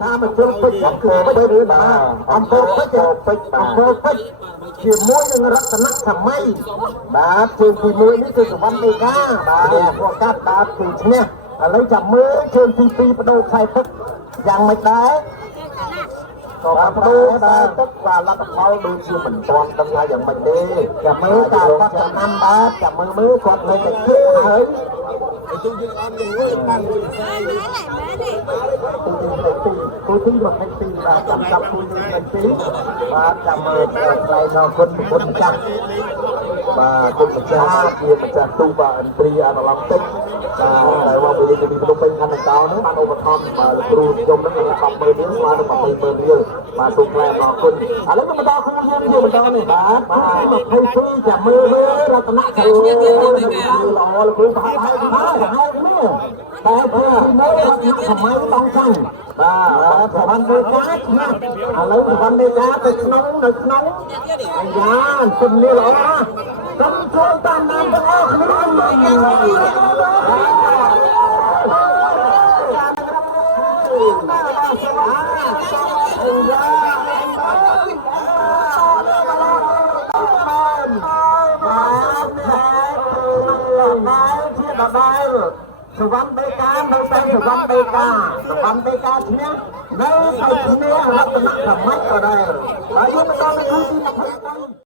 ថាមកជើងពេជ្រគឺពេជ្រឬបាទអំពើពេជ្រអំពើពេជ្រជាមួយនឹងរតនសម័យបាទជើងទី1នេះគឺសវណ្ណដីកាបាទពួកកាត់បាទគឺឈ្នះឥឡូវចាំមើលជើងទី2បដូរខ្សែទឹកយ៉ាងម៉េចដែរក៏បដូរដែរទឹកបាទលទ្ធផលដូចជាមិនទាន់ដឹងថាយ៉ាងម៉េចទេចាំមើលការគាត់ចំណាំបាទចាំមើលគាត់នៅតែគិតហើយទូយើងអត់នឹងមើលបានមួយខ្សែទូទី22បាទចាំចាប់ទូទី22បាទចាំមើលថ្លៃដល់គុណម្ចាស់បាទគុណម្ចាស់ជាម្ចាស់ទូបាទឥន្ទ្រីអនុឡង់តិចបាទតែว่าវិទ្យាល័យភ្នំពេញខណ្ឌដង្កោនោះបានឧបត្ថម្ភបាទលោកគ្រូខ្ញុំហ្នឹង100000រៀលស្មើនឹង20000រៀលបាទទូខ្លែអរគុណឥឡូវមកដល់គ្រូយើងយើងបន្តនេះបាទ22ចាំមើលរតនៈខាងល្អលោកគ្រូប្រហែលហើយនេះតែពេលនេះរតនៈសម័យต้องចាំបាទសវណ្ណដីកាឈ្នះឥឡូវសវណ្ណដីកាទៅក្នុងនៅក្នុងអាយ៉ាជំនឿល្អសូមចូលតាមនាមទាំងអស់គ្នាសវណ្ណដីកានៅតែសវណ្ណដីកាសវណ្ណដីកាឈ្នះនៅតែឈ្នះរតនសម័យក៏ដែរហើយយើងបន្តទៅទី23